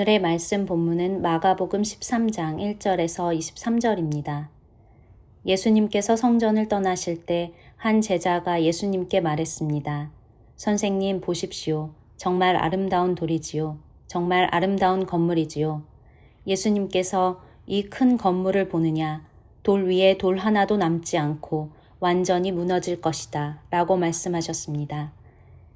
오늘의 말씀 본문은 마가복음 13장 1절에서 23절입니다. 예수님께서 성전을 떠나실 때 한 제자가 예수님께 말했습니다. 선생님 보십시오. 정말 아름다운 돌이지요. 정말 아름다운 건물이지요. 예수님께서 이 큰 건물을 보느냐? 돌 위에 돌 하나도 남지 않고 완전히 무너질 것이다 라고 말씀하셨습니다.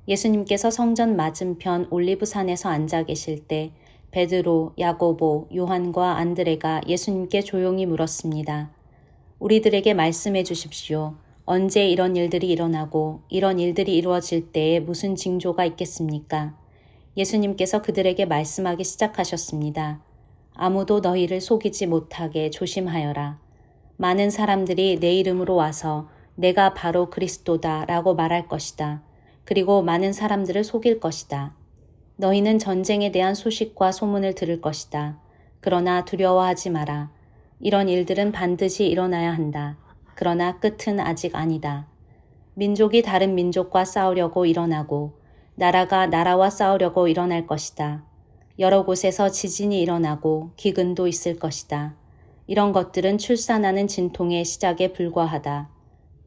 예수님께서 성전 맞은편 올리브산에서 앉아 계실 때 베드로, 야고보, 요한과 안드레가 예수님께 조용히 물었습니다. 우리들에게 말씀해 주십시오. 언제 이런 일들이 일어나고 이런 일들이 이루어질 때에 무슨 징조가 있겠습니까? 예수님께서 그들에게 말씀하기 시작하셨습니다. 아무도 너희를 속이지 못하게 조심하여라. 많은 사람들이 내 이름으로 와서 내가 바로 그리스도다 라고 말할 것이다. 그리고 많은 사람들을 속일 것이다. 너희는 전쟁에 대한 소식과 소문을 들을 것이다. 그러나 두려워하지 마라. 이런 일들은 반드시 일어나야 한다. 그러나 끝은 아직 아니다. 민족이 다른 민족과 싸우려고 일어나고 나라가 나라와 싸우려고 일어날 것이다. 여러 곳에서 지진이 일어나고 기근도 있을 것이다. 이런 것들은 출산하는 진통의 시작에 불과하다.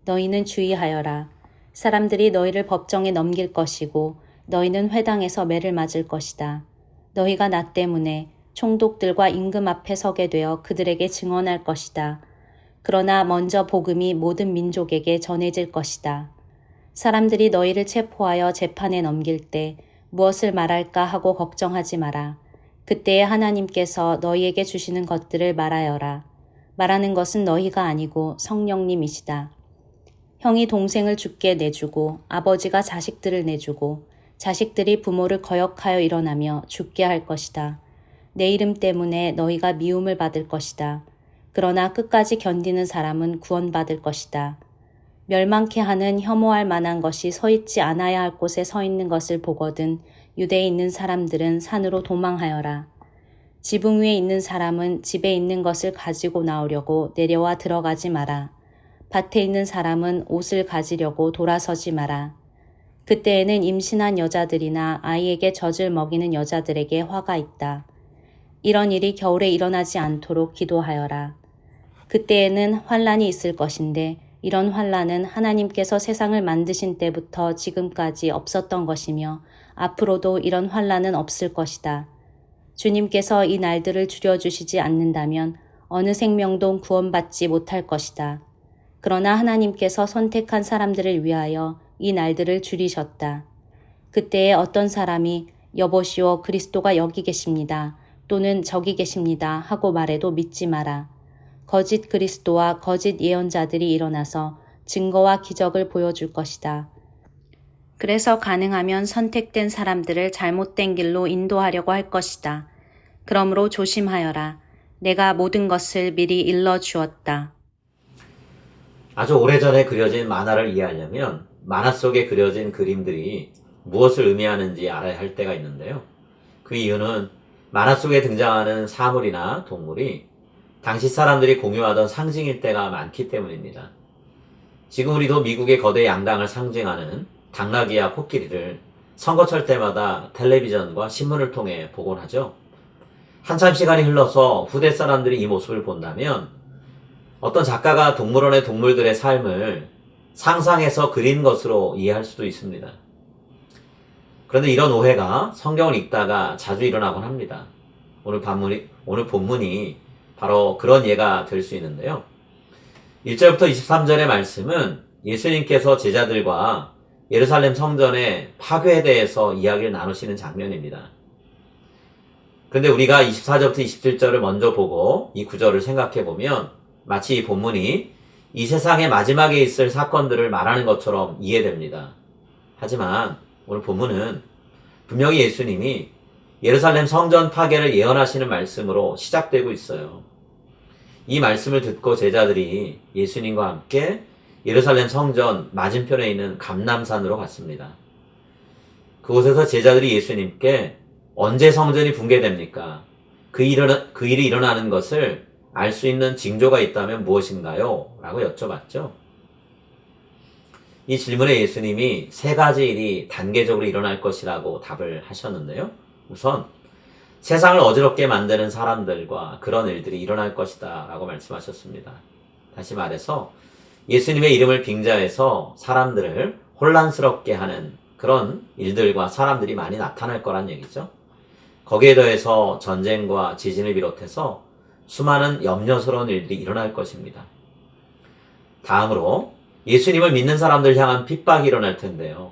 너희는 주의하여라. 사람들이 너희를 법정에 넘길 것이고 너희는 회당에서 매를 맞을 것이다. 너희가 나 때문에 총독들과 임금 앞에 서게 되어 그들에게 증언할 것이다. 그러나 먼저 복음이 모든 민족에게 전해질 것이다. 사람들이 너희를 체포하여 재판에 넘길 때 무엇을 말할까 하고 걱정하지 마라. 그때에 하나님께서 너희에게 주시는 것들을 말하여라. 말하는 것은 너희가 아니고 성령님이시다. 형이 동생을 죽게 내주고 아버지가 자식들을 내주고 자식들이 부모를 거역하여 일어나며 죽게 할 것이다. 내 이름 때문에 너희가 미움을 받을 것이다. 그러나 끝까지 견디는 사람은 구원받을 것이다. 멸망케 하는 혐오할 만한 것이 서 있지 않아야 할 곳에 서 있는 것을 보거든 유대에 있는 사람들은 산으로 도망하여라. 지붕 위에 있는 사람은 집에 있는 것을 가지고 나오려고 내려와 들어가지 마라. 밭에 있는 사람은 옷을 가지려고 돌아서지 마라. 그때에는 임신한 여자들이나 아이에게 젖을 먹이는 여자들에게 화가 있다. 이런 일이 겨울에 일어나지 않도록 기도하여라. 그때에는 환란이 있을 것인데 이런 환란은 하나님께서 세상을 만드신 때부터 지금까지 없었던 것이며 앞으로도 이런 환란은 없을 것이다. 주님께서 이 날들을 줄여주시지 않는다면 어느 생명도 구원받지 못할 것이다. 그러나 하나님께서 선택한 사람들을 위하여 이 날들을 줄이셨다. 그때에 어떤 사람이 여보시오 그리스도가 여기 계십니다. 또는 저기 계십니다 하고 말해도 믿지 마라. 거짓 그리스도와 거짓 예언자들이 일어나서 증거와 기적을 보여줄 것이다. 그래서 가능하면 선택된 사람들을 잘못된 길로 인도하려고 할 것이다. 그러므로 조심하여라. 내가 모든 것을 미리 일러주었다. 아주 오래전에 그려진 만화를 이해하려면 만화 속에 그려진 그림들이 무엇을 의미하는지 알아야 할 때가 있는데요. 그 이유는 만화 속에 등장하는 사물이나 동물이 당시 사람들이 공유하던 상징일 때가 많기 때문입니다. 지금 우리도 미국의 거대 양당을 상징하는 당나귀와 코끼리를 선거철 때마다 텔레비전과 신문을 통해 보곤 하죠. 한참 시간이 흘러서 후대 사람들이 이 모습을 본다면 어떤 작가가 동물원의 동물들의 삶을 상상해서 그린 것으로 이해할 수도 있습니다. 그런데 이런 오해가 성경을 읽다가 자주 일어나곤 합니다. 오늘 본문이 바로 그런 예가 될 수 있는데요. 1절부터 23절의 말씀은 예수님께서 제자들과 예루살렘 성전의 파괴에 대해서 이야기를 나누시는 장면입니다. 그런데 우리가 24절부터 27절을 먼저 보고 이 구절을 생각해 보면 마치 이 본문이 이 세상의 마지막에 있을 사건들을 말하는 것처럼 이해됩니다. 하지만 오늘 본문은 분명히 예수님이 예루살렘 성전 파괴를 예언하시는 말씀으로 시작되고 있어요. 이 말씀을 듣고 제자들이 예수님과 함께 예루살렘 성전 맞은편에 있는 감람산으로 갔습니다. 그곳에서 제자들이 예수님께 언제 성전이 붕괴됩니까? 그 일이 일어나는 것을 알 수 있는 징조가 있다면 무엇인가요? 라고 여쭤봤죠. 이 질문에 예수님이 세 가지 일이 단계적으로 일어날 것이라고 답을 하셨는데요. 우선 세상을 어지럽게 만드는 사람들과 그런 일들이 일어날 것이다 라고 말씀하셨습니다. 다시 말해서 예수님의 이름을 빙자해서 사람들을 혼란스럽게 하는 그런 일들과 사람들이 많이 나타날 거란 얘기죠. 거기에 더해서 전쟁과 지진을 비롯해서 수많은 염려스러운 일들이 일어날 것입니다. 다음으로 예수님을 믿는 사람들 향한 핍박이 일어날 텐데요.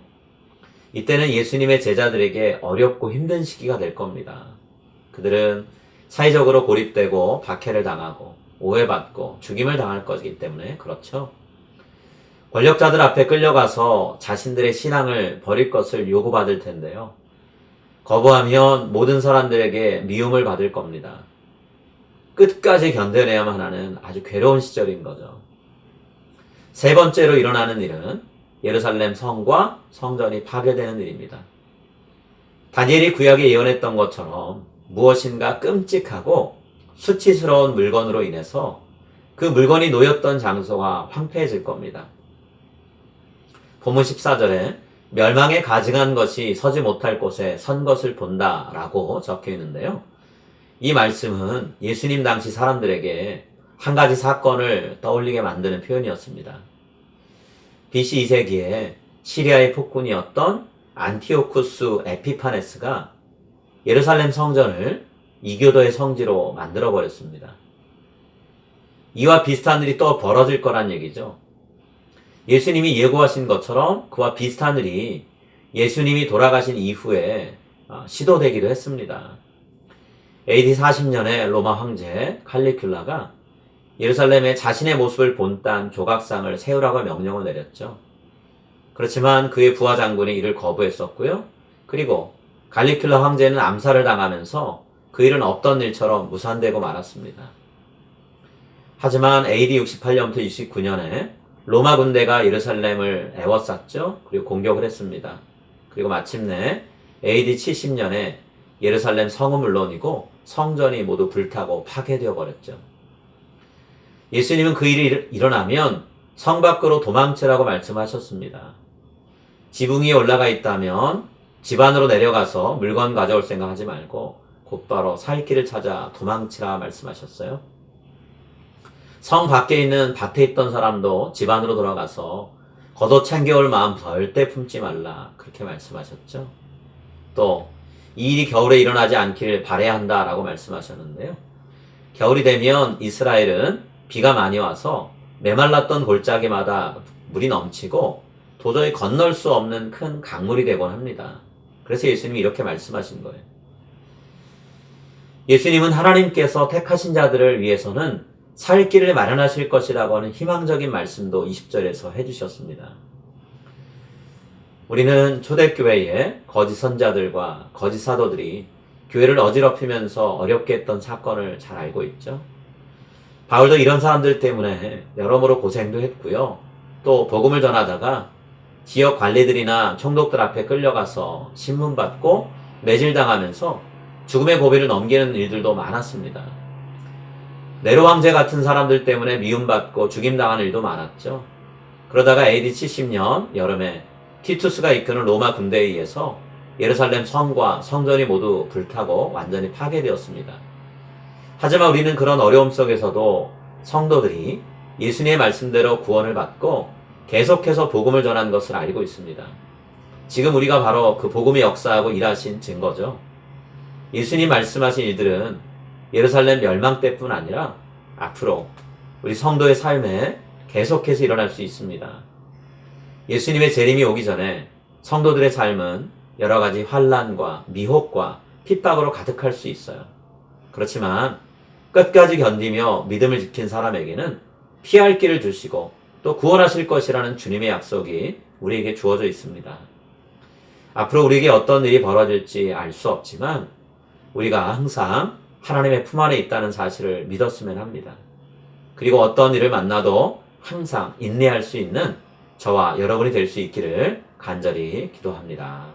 이때는 예수님의 제자들에게 어렵고 힘든 시기가 될 겁니다. 그들은 사회적으로 고립되고 박해를 당하고 오해받고 죽임을 당할 것이기 때문에 그렇죠. 권력자들 앞에 끌려가서 자신들의 신앙을 버릴 것을 요구받을 텐데요. 거부하면 모든 사람들에게 미움을 받을 겁니다. 끝까지 견뎌내야만 하는 아주 괴로운 시절인 거죠. 세 번째로 일어나는 일은 예루살렘 성과 성전이 파괴되는 일입니다. 다니엘이 구약에 예언했던 것처럼 무엇인가 끔찍하고 수치스러운 물건으로 인해서 그 물건이 놓였던 장소가 황폐해질 겁니다. 본문 14절에 멸망에 가증한 것이 서지 못할 곳에 선 것을 본다 라고 적혀 있는데요. 이 말씀은 예수님 당시 사람들에게 한 가지 사건을 떠올리게 만드는 표현이었습니다. BC 2세기에 시리아의 폭군이었던 안티오쿠스 에피파네스가 예루살렘 성전을 이교도의 성지로 만들어버렸습니다. 이와 비슷한 일이 또 벌어질 거란 얘기죠. 예수님이 예고하신 것처럼 그와 비슷한 일이 예수님이 돌아가신 이후에 시도되기도 했습니다. AD 40년에 로마 황제 칼리큘라가 예루살렘에 자신의 모습을 본딴 조각상을 세우라고 명령을 내렸죠. 그렇지만 그의 부하 장군이 이를 거부했었고요. 그리고 칼리큘라 황제는 암살을 당하면서 그 일은 없던 일처럼 무산되고 말았습니다. 하지만 AD 68년부터 29년에 로마 군대가 예루살렘을 에워쌌죠. 그리고 공격을 했습니다. 그리고 마침내 AD 70년에 예루살렘 성은 물론이고 성전이 모두 불타고 파괴되어 버렸죠. 예수님은 그 일이 일어나면 성 밖으로 도망치라고 말씀하셨습니다. 지붕 위에 올라가 있다면 집 안으로 내려가서 물건 가져올 생각하지 말고 곧바로 살 길을 찾아 도망치라 말씀하셨어요. 성 밖에 있는 밭에 있던 사람도 집 안으로 돌아가서 걷어 챙겨올 마음 절대 품지 말라 그렇게 말씀하셨죠. 또 이 일이 겨울에 일어나지 않기를 바라야 한다라고 말씀하셨는데요. 겨울이 되면 이스라엘은 비가 많이 와서 메말랐던 골짜기마다 물이 넘치고 도저히 건널 수 없는 큰 강물이 되곤 합니다. 그래서 예수님이 이렇게 말씀하신 거예요. 예수님은 하나님께서 택하신 자들을 위해서는 살 길을 마련하실 것이라고 하는 희망적인 말씀도 20절에서 해주셨습니다. 우리는 초대교회에 거짓 선자들과 거짓 사도들이 교회를 어지럽히면서 어렵게 했던 사건을 잘 알고 있죠. 바울도 이런 사람들 때문에 여러모로 고생도 했고요. 또 복음을 전하다가 지역 관리들이나 총독들 앞에 끌려가서 신문받고 매질당하면서 죽음의 고비를 넘기는 일들도 많았습니다. 네로 황제 같은 사람들 때문에 미움받고 죽임당하는 일도 많았죠. 그러다가 AD 70년 여름에 티투스가 이끄는 로마 군대에 의해서 예루살렘 성과 성전이 모두 불타고 완전히 파괴되었습니다. 하지만 우리는 그런 어려움 속에서도 성도들이 예수님의 말씀대로 구원을 받고 계속해서 복음을 전한 것을 알고 있습니다. 지금 우리가 바로 그 복음의 역사하고 일하신 증거죠. 예수님 말씀하신 일들은 예루살렘 멸망 때뿐 아니라 앞으로 우리 성도의 삶에 계속해서 일어날 수 있습니다. 예수님의 재림이 오기 전에 성도들의 삶은 여러 가지 환난과 미혹과 핍박으로 가득할 수 있어요. 그렇지만 끝까지 견디며 믿음을 지킨 사람에게는 피할 길을 주시고 또 구원하실 것이라는 주님의 약속이 우리에게 주어져 있습니다. 앞으로 우리에게 어떤 일이 벌어질지 알 수 없지만 우리가 항상 하나님의 품 안에 있다는 사실을 믿었으면 합니다. 그리고 어떤 일을 만나도 항상 인내할 수 있는 저와 여러분이 될 수 있기를 간절히 기도합니다.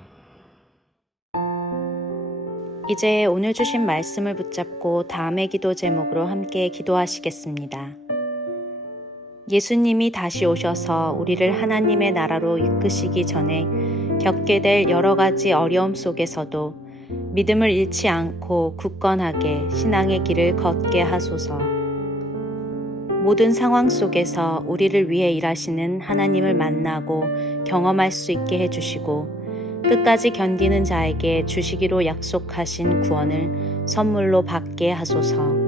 이제 오늘 주신 말씀을 붙잡고 다음의 기도 제목으로 함께 기도하시겠습니다. 예수님이 다시 오셔서 우리를 하나님의 나라로 이끄시기 전에 겪게 될 여러 가지 어려움 속에서도 믿음을 잃지 않고 굳건하게 신앙의 길을 걷게 하소서. 모든 상황 속에서 우리를 위해 일하시는 하나님을 만나고 경험할 수 있게 해주시고 끝까지 견디는 자에게 주시기로 약속하신 구원을 선물로 받게 하소서.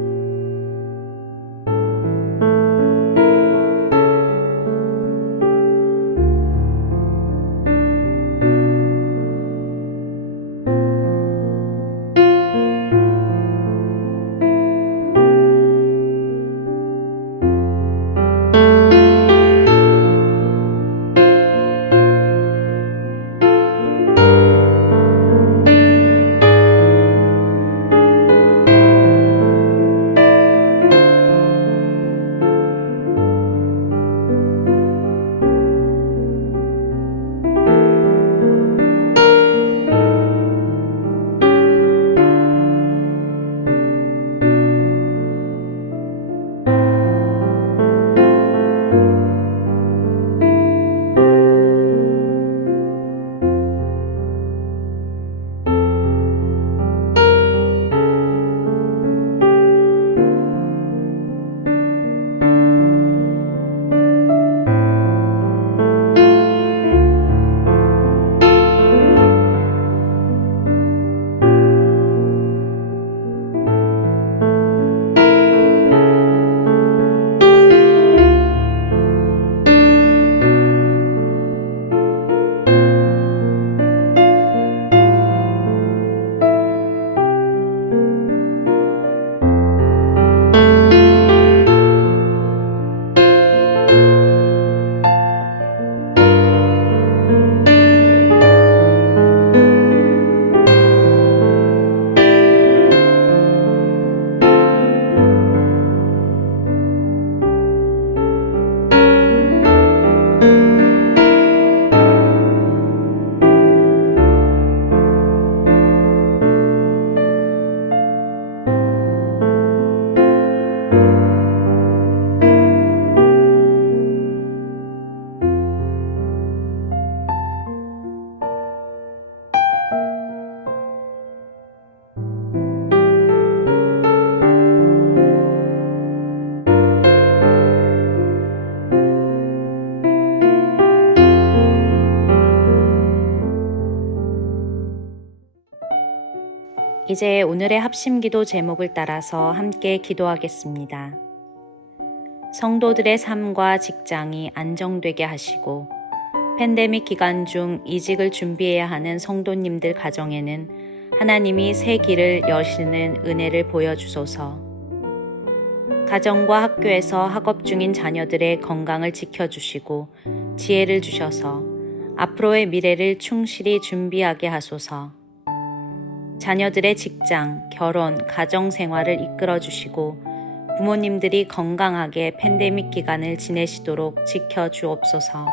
이제 오늘의 합심기도 제목을 따라서 함께 기도하겠습니다. 성도들의 삶과 직장이 안정되게 하시고 팬데믹 기간 중 이직을 준비해야 하는 성도님들 가정에는 하나님이 새 길을 여시는 은혜를 보여주소서. 가정과 학교에서 학업 중인 자녀들의 건강을 지켜주시고 지혜를 주셔서 앞으로의 미래를 충실히 준비하게 하소서. 자녀들의 직장, 결혼, 가정 생활을 이끌어 주시고 부모님들이 건강하게 팬데믹 기간을 지내시도록 지켜 주옵소서.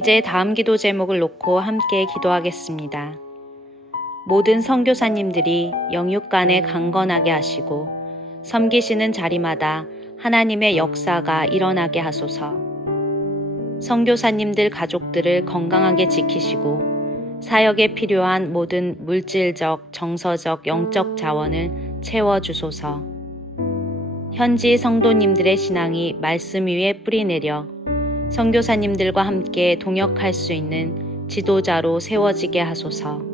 이제 다음 기도 제목을 놓고 함께 기도하겠습니다. 모든 선교사님들이 영육간에 강건하게 하시고 섬기시는 자리마다 하나님의 역사가 일어나게 하소서. 선교사님들 가족들을 건강하게 지키시고 사역에 필요한 모든 물질적, 정서적, 영적 자원을 채워주소서. 현지 성도님들의 신앙이 말씀 위에 뿌리내려 선교사님들과 함께 동역할 수 있는 지도자로 세워지게 하소서.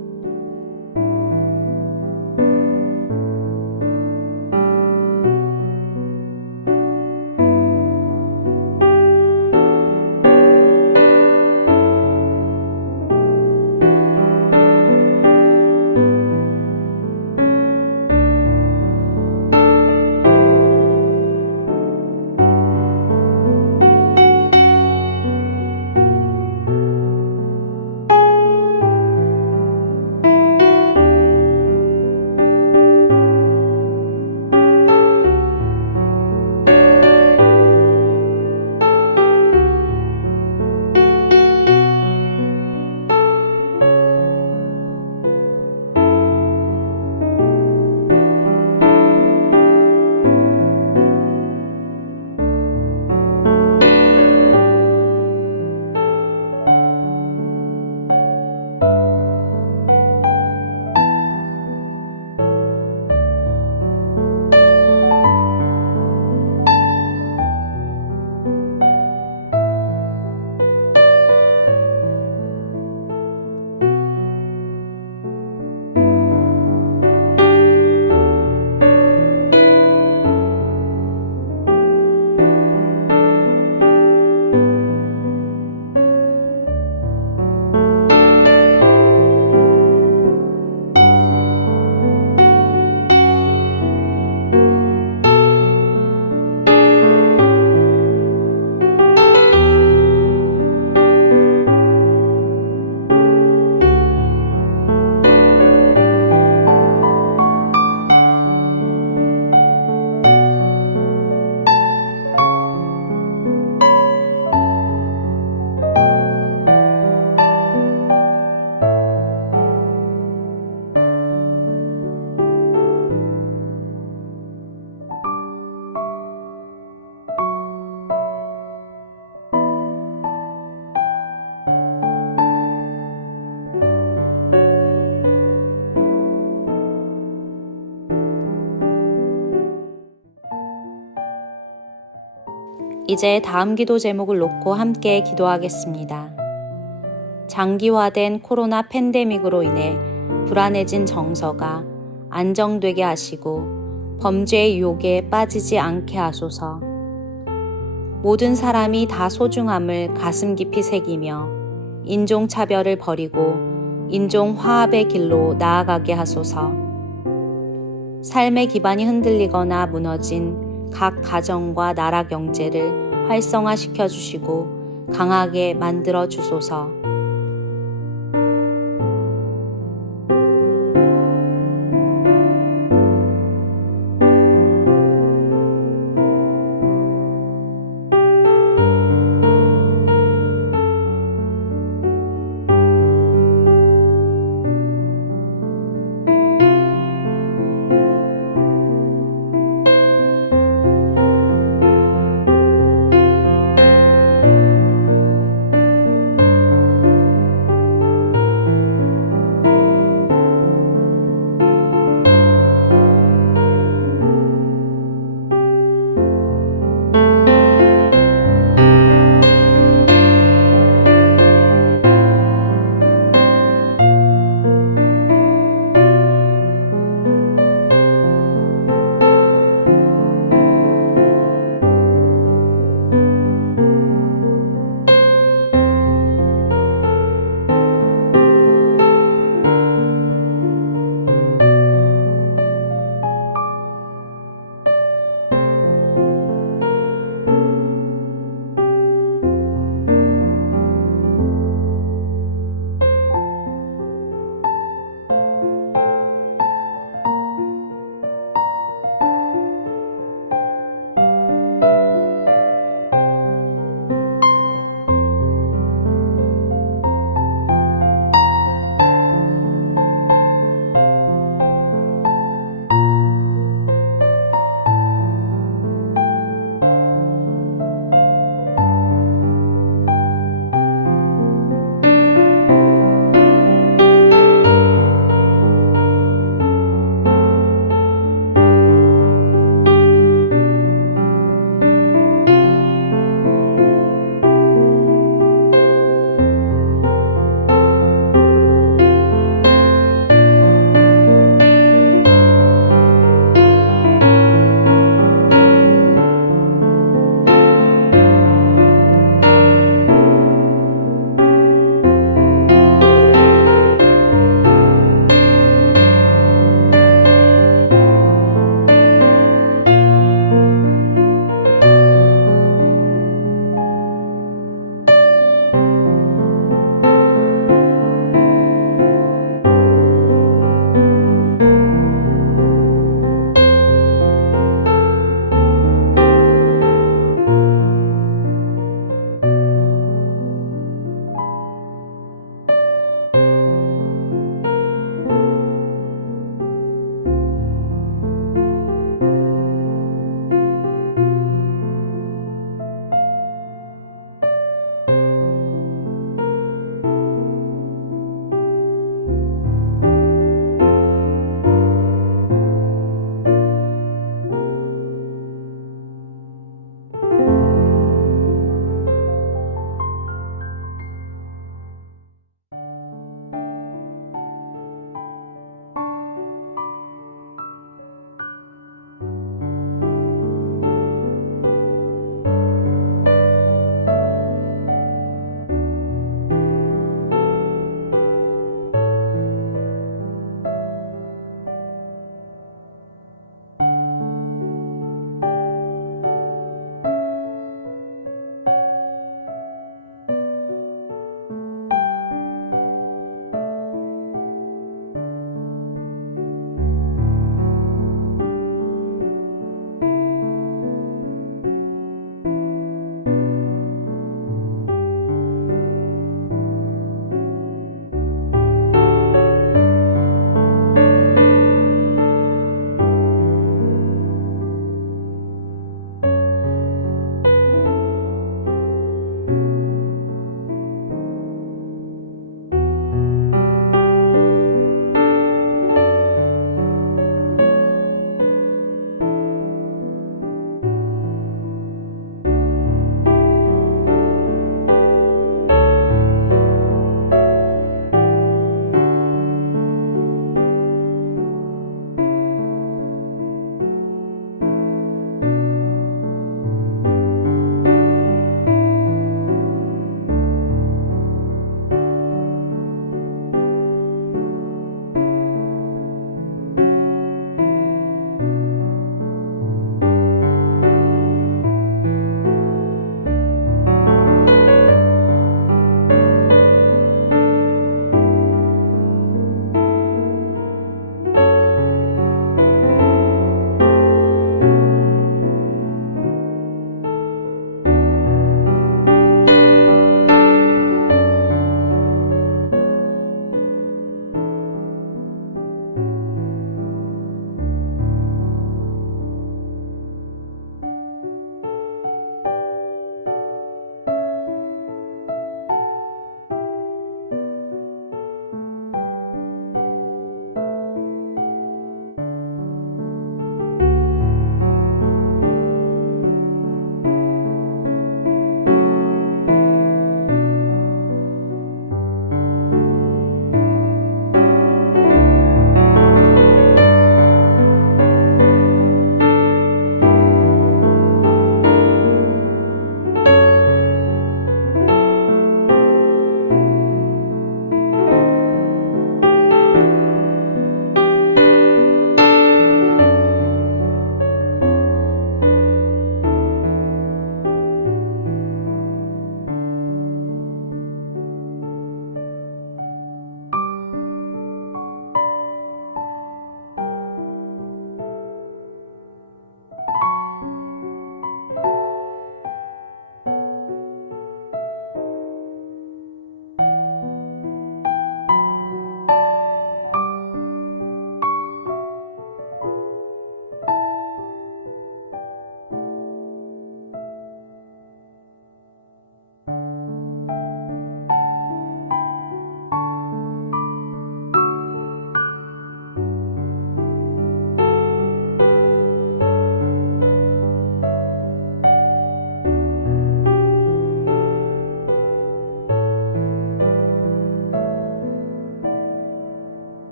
이제 다음 기도 제목을 놓고 함께 기도하겠습니다. 장기화된 코로나 팬데믹으로 인해 불안해진 정서가 안정되게 하시고 범죄의 유혹에 빠지지 않게 하소서. 모든 사람이 다 소중함을 가슴 깊이 새기며 인종차별을 버리고 인종화합의 길로 나아가게 하소서. 삶의 기반이 흔들리거나 무너진 각 가정과 나라 경제를 활성화시켜 주시고 강하게 만들어 주소서.